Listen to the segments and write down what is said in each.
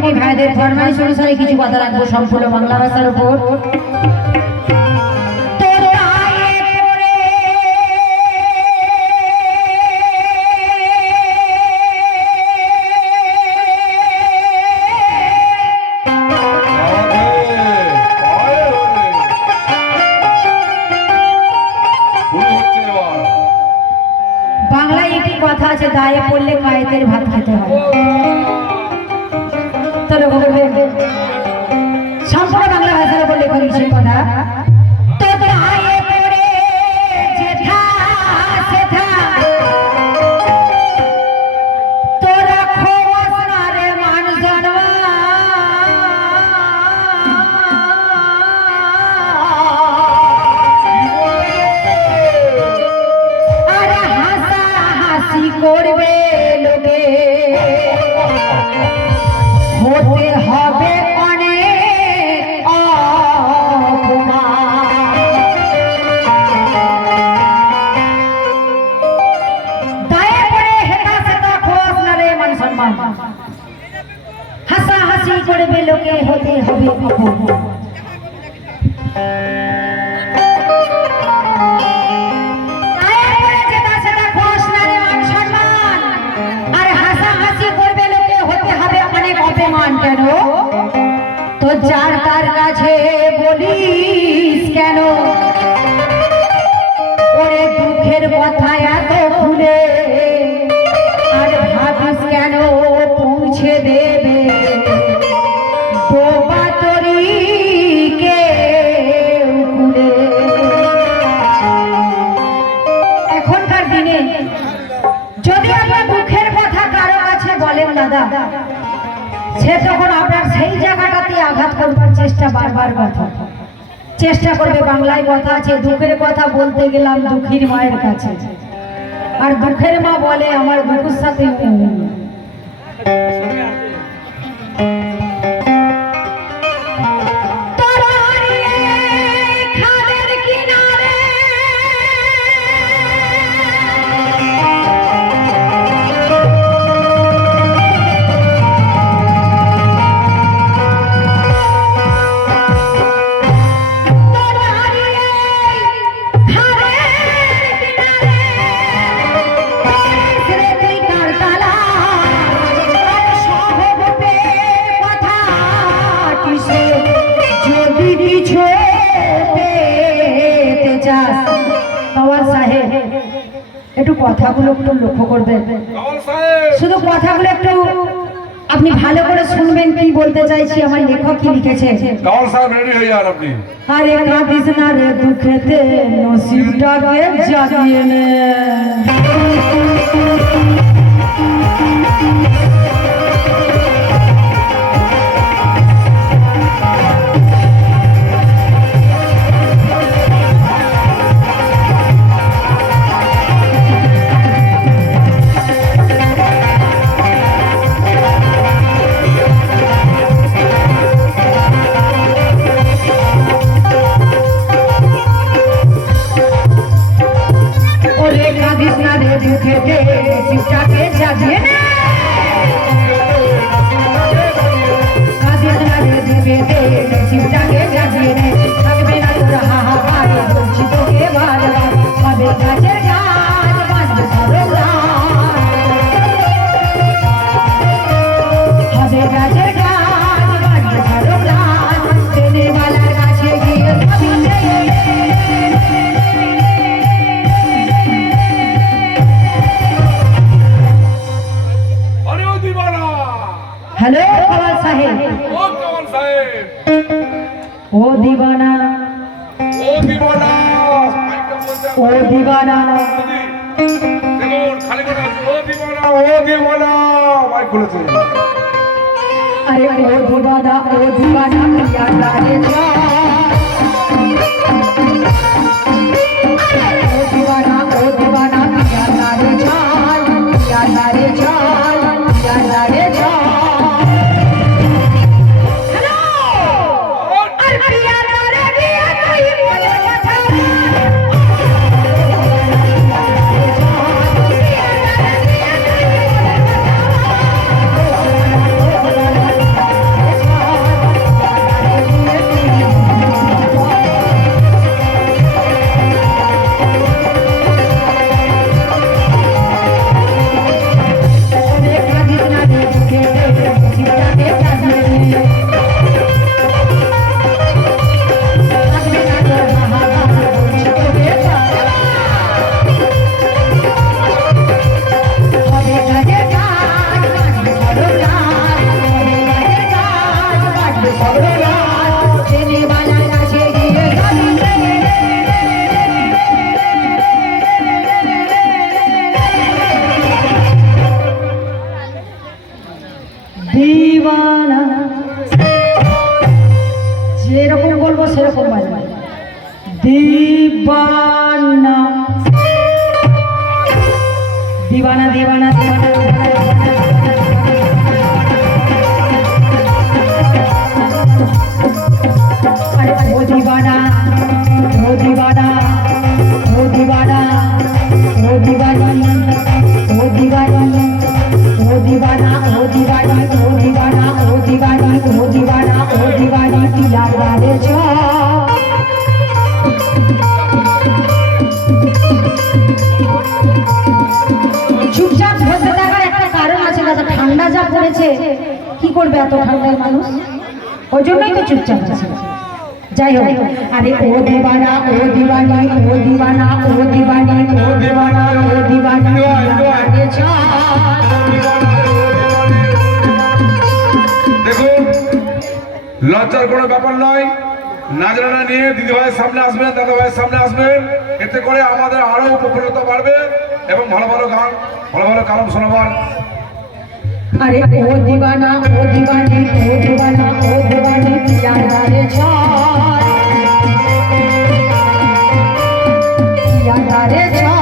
Committee ভাইদের ফরমাইশ অনুসারে কিছু কথা রাখবো সম্পূর্ণ বাংলা ভাষার উপর। বাংলায় একটি কথা আছে, দায়ে পড়লে কায়েতের ভাত খেতে হয়। সম্পূর্ণ বাংলা ভাষার উপর লেখা লিখছে কথা। করবে লোকে হতে হবে অনেক অপমান। দায়ে পড়ে হেতা সেতা খোয়াস না রে মান সম্মান, হাসাহাসি করবে লোকে হতে হবে অপমান। কেন তো যার তার কাছে বলিস কেন ওরে দুঃখের কথা এত খুলে, আর ভাবিস কেন পৌঁছে দেবে বোবা তরিকে কুলে। এখনকার দিনে যদি আপনার দুঃখের কথা কারো কাছে বলেন দাদা, সে তখন আপনার সেই জায়গাটাতে আঘাত করবার চেষ্টা বারবার কথা চেষ্টা করবে। বাংলায় কথা আছে, দুঃখের কথা বলতে গেলাম দুঃখীর মায়ের কাছে, আর দুঃখের মা বলে আমার দুঃখের সাথে একটু কথাগুলো একটু লক্ষ্য করবেন, শুধু কথাগুলো একটু আপনি ভালো করে শুনবেন কি বলতে চাইছি, আমার লেখক কি লিখেছে। আরে কাঁদিস না রে দুঃখেতে নসিবটাকে জাগিয়ে নে। हेलो कमल साहेब, ओ दीवाना, ओ दीवाना, ओ दीवाना, ओ दीवाना, अरे ओ दीवाना याद आए जा, ओ दीवाना याद आए जा, याद आए जा, याद आए जा। दीवाना दीवाना दीवाना दीवाना अरे ओ दीवाना ओ दीवाना ओ दीवाना ओ दीवानी ओ दीवानी ओ दीवाना ओ दीवानी ओ दीवाना ओ दीवानी ओ दीवाना ओ दीवानी पिया वाले छो চুপচাপ বসে থাকার একটা কারণ আছে দাদা, ঠান্ডা যা পড়েছে কি করবে এত ঠান্ডায় মানুষ, ওই জন্যই তো চুপচাপ আছে। যাই হোক, আরে ও দিবানা ও দিবানি ও দিবানা ও দিবানি ও দিবানা ও দিবানি দেখুন, লজ্জার কোনো ব্যাপার নয়। নাজরানা নিয়ে দিদি ভাইয়ের সামনে আসবেন, দাদা ভাইয়ের সামনে আসবেন, এতে করে আমাদের আরো উপকূলতা বাড়বে এবং ভালো ভালো গান, ভালো ভালো কালাম শোনাবার। अरे ओ दीवाना ओ दीवानी ओ दीवाना ओ दीवानी पिया रे छाल पिया रे छाल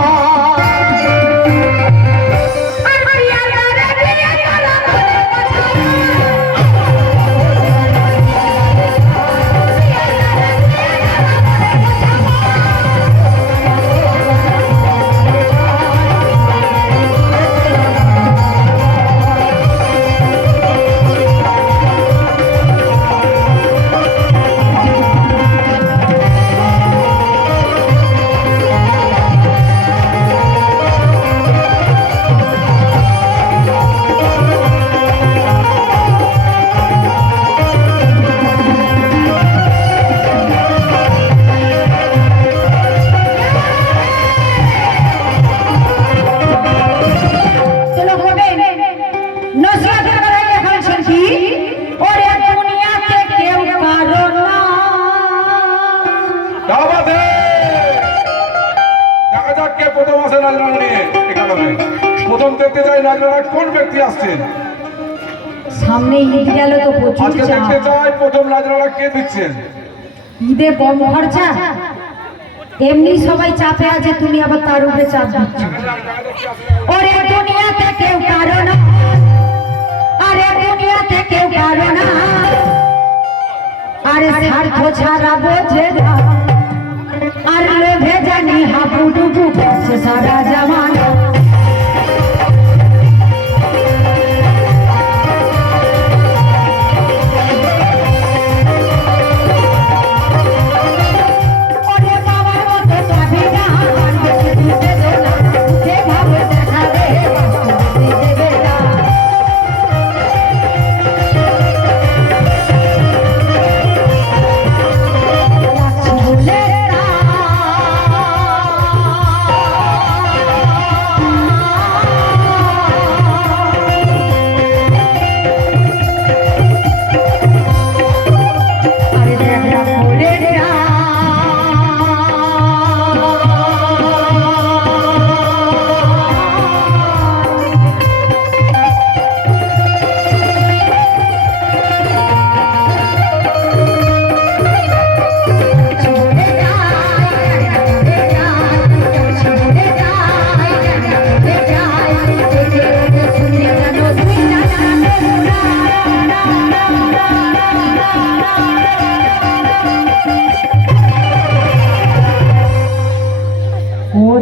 প্রথম দেখতে চাই নাজরানা কোন ব্যক্তি আসছেন। সামনে ঈদ গেল তো প্রচুর আজকে দেখতে চাই প্রথম নাজরানা কে দিচ্ছেন। ঈদে কম খরচা, এমনি সবাই চাপে আছে, তুমি আবার তার উপরে চাপ দিচ্ছ। ওরে দুনিয়াতে কেউ কারো না, আরে দুনিয়াতে কেউ কারো না, আরে স্বার্থ ছাড়া বোঝে না, আর লোভে জানি হাবুডুবু করছে সারা জামানা।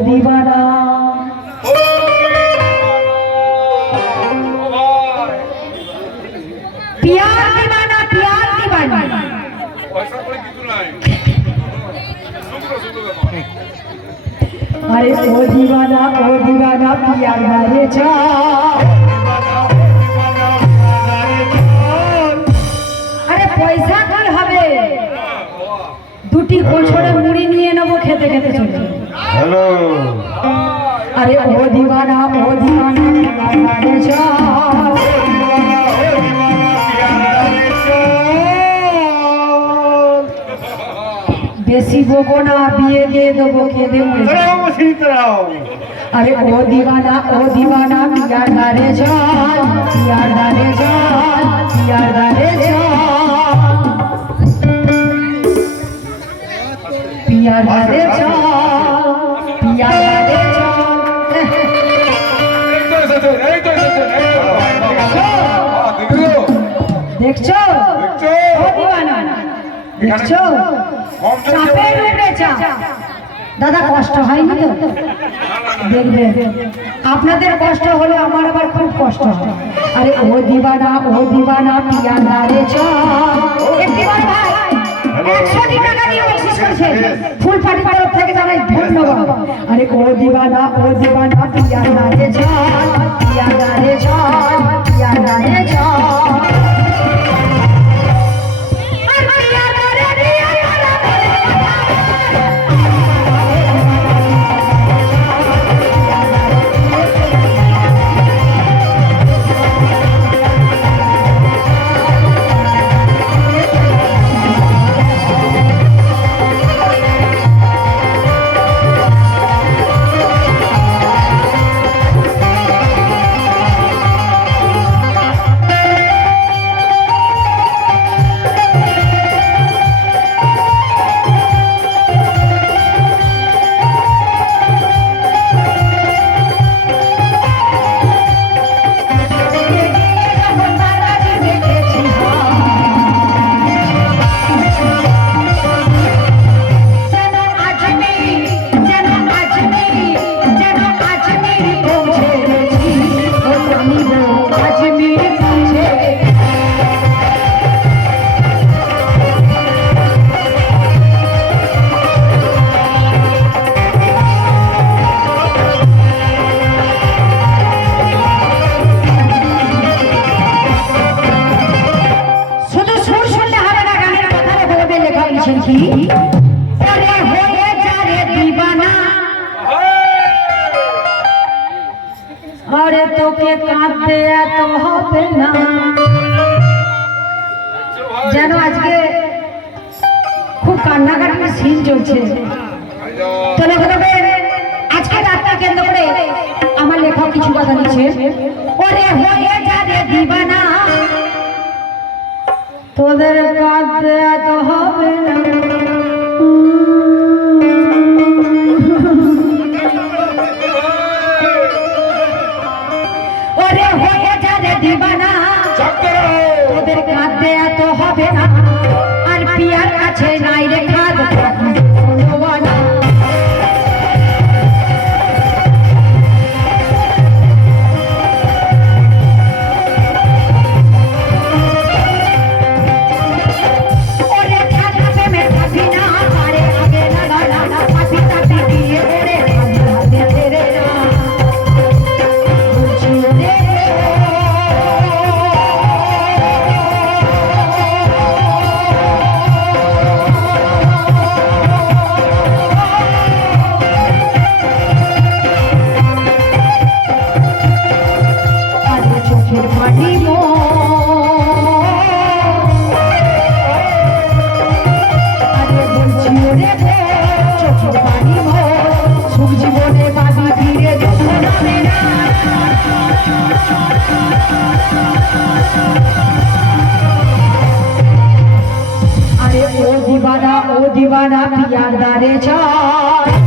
दीवाना प्यार दीवाना प्यार दीवाना अरे ओ दीवाना प्यार मारे जा अरे पैसा কি হবে দুটি কোছড়ে মুড়ি নিয়ে নেব খেতে খেতে চলে हेलो अरे ओ दीवाना रे जा बेसी बोको ना बिये दे देबो के दे अरे ओ दीवाना पिया रे जा पिया रे जा पिया रे जा পিয়ার রে চল পিয়ার রে চল এই তো এসেছেন, এই তো এসেছেন, এই তো। দেখছো? দেখছো দেখছো? ও দিওয়ানা দেখছো চাপের উপরে চাপ দাদা কষ্ট হয়নি তো দেখবে আপনাদের কষ্ট হলে আমার আবার খুব কষ্ট হয় আরে ও দিবানা পিয়ার রে চল একটিবার ভাই 100 টাকা দিয়ে বকশিশ করেছে ফুল পার্টি তরফ থেকে জানাই ধন্যবাদ আরে ও দিবানা পিয়ার রে চল পিয়ার রে চল পিয়ার রে চল अरे তোকে কাঁদতে এত হবে না যেন আজকে খুব কান্নাকাটির সিন চলছে তবে আজকে রাতটা কেন্দ্র করে আমার লেখক কিছু কথা লিখছে ওরে হয়ে যা রে দিবানা তোদের কাঁদতে এত হবে না তোদের কাঁদতে এত হবে না আর পিয়ার কাছে নাই রে খাদ ও দিবানা পিয়ার রে চল